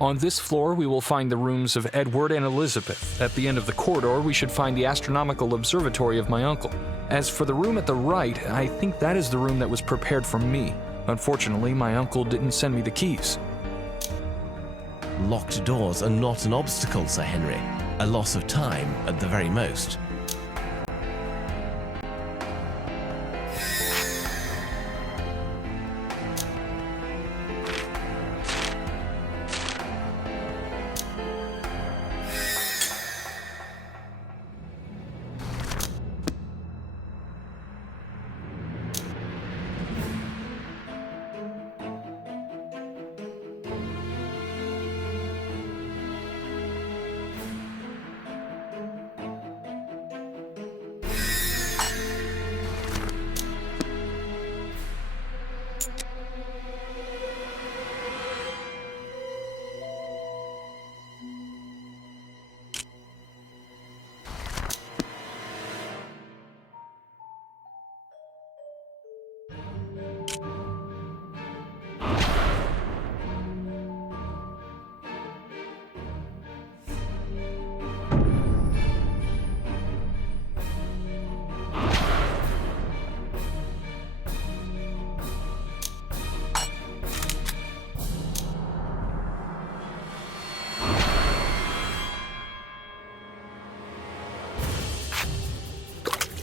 On this floor, we will find the rooms of Edward and Elizabeth. At the end of the corridor, we should find the astronomical observatory of my uncle. As for the room at the right, I think that is the room that was prepared for me. Unfortunately, my uncle didn't send me the keys. Locked doors are not an obstacle, Sir Henry. A loss of time, at the very most.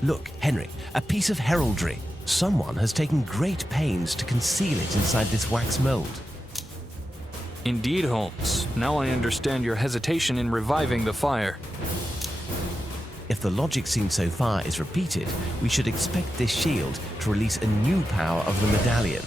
Look, Henry, a piece of heraldry. Someone has taken great pains to conceal it inside this wax mold. Indeed, Holmes. Now I understand your hesitation in reviving the fire. If the logic seen so far is repeated, we should expect this shield to release a new power of the medallion.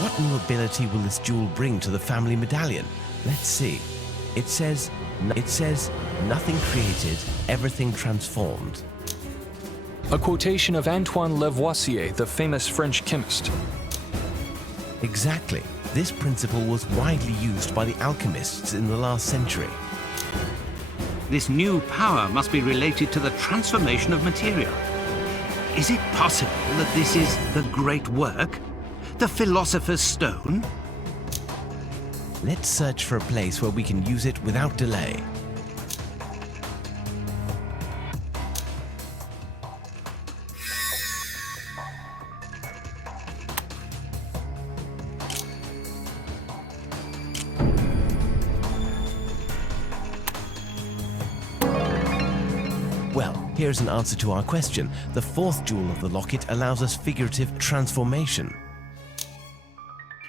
What new ability will this jewel bring to the family medallion? Let's see. It says, nothing created, everything transformed. A quotation of Antoine Lavoisier, the famous French chemist. Exactly. This principle was widely used by the alchemists in the last century. This new power must be related to the transformation of material. Is it possible that this is the great work? The Philosopher's Stone? Let's search for a place where we can use it without delay. Well, here's an answer to our question. The fourth jewel of the locket allows us figurative transformation.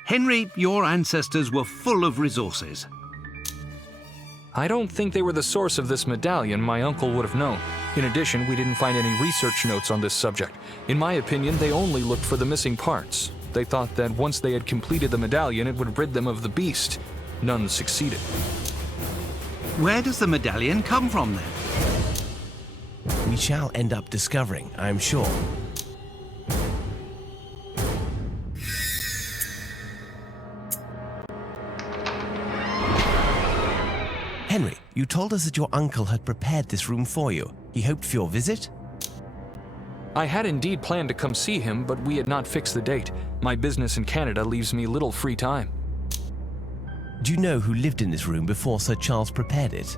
Henry, your ancestors were full of resources. I don't think they were the source of this medallion. My uncle would have known. In addition, we didn't find any research notes on this subject. In my opinion, they only looked for the missing parts. They thought that once they had completed the medallion, it would rid them of the beast. None succeeded. Where does the medallion come from, then? We shall end up discovering, I'm sure. Henry, you told us that your uncle had prepared this room for you. He hoped for your visit? I had indeed planned to come see him, but we had not fixed the date. My business in Canada leaves me little free time. Do you know who lived in this room before Sir Charles prepared it?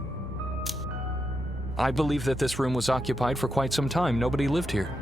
I believe that this room was occupied for quite some time. Nobody lived here.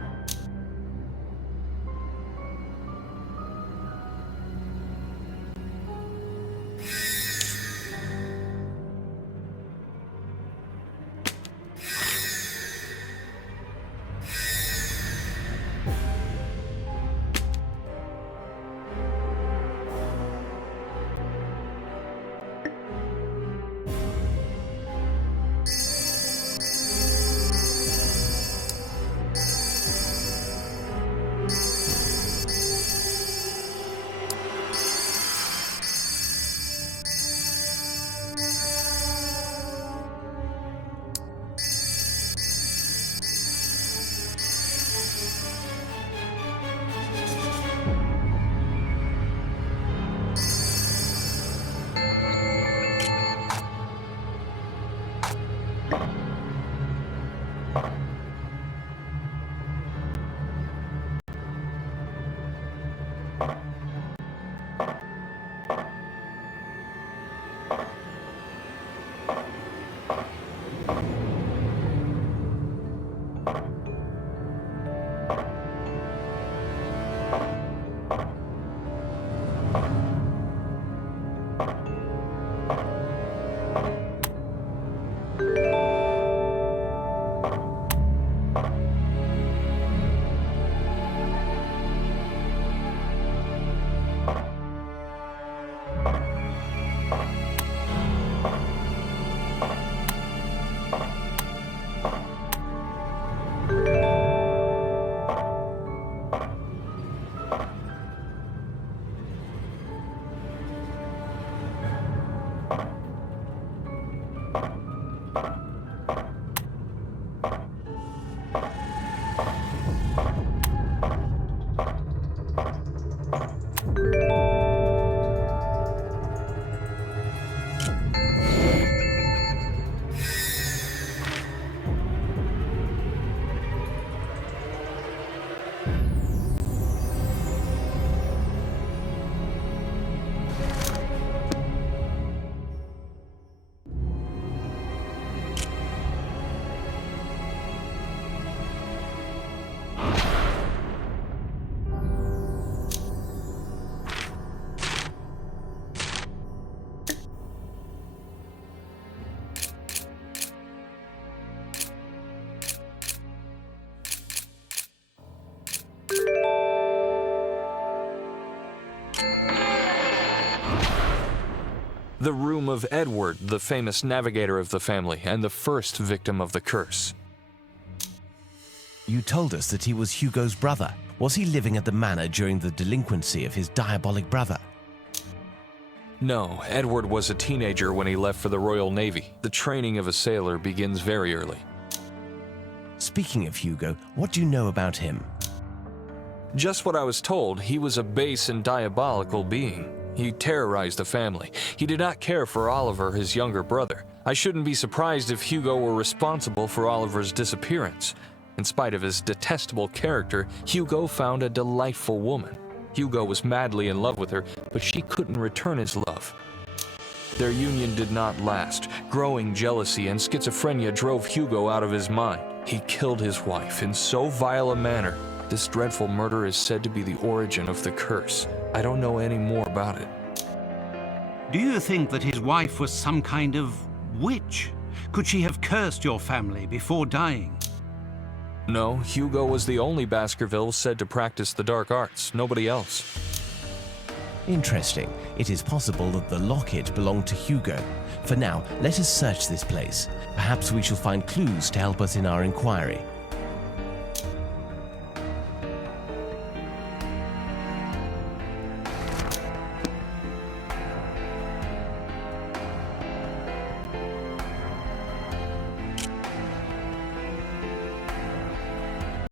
The room of Edward, the famous navigator of the family and the first victim of the curse. You told us that he was Hugo's brother. Was he living at the manor during the delinquency of his diabolic brother? No, Edward was a teenager when he left for the Royal Navy. The training of a sailor begins very early. Speaking of Hugo, what do you know about him? Just what I was told. He was a base and diabolical being. He terrorized the family. He did not care for Oliver, his younger brother. I shouldn't be surprised if Hugo were responsible for Oliver's disappearance. In spite of his detestable character, Hugo found a delightful woman. Hugo was madly in love with her, but she couldn't return his love. Their union did not last. Growing jealousy and schizophrenia drove Hugo out of his mind. He killed his wife in so vile a manner. This dreadful murder is said to be the origin of the curse. I don't know any more about it. Do you think that his wife was some kind of witch? Could she have cursed your family before dying? No, Hugo was the only Baskervilles said to practice the dark arts, nobody else. Interesting. It is possible that the locket belonged to Hugo. For now, let us search this place. Perhaps we shall find clues to help us in our inquiry.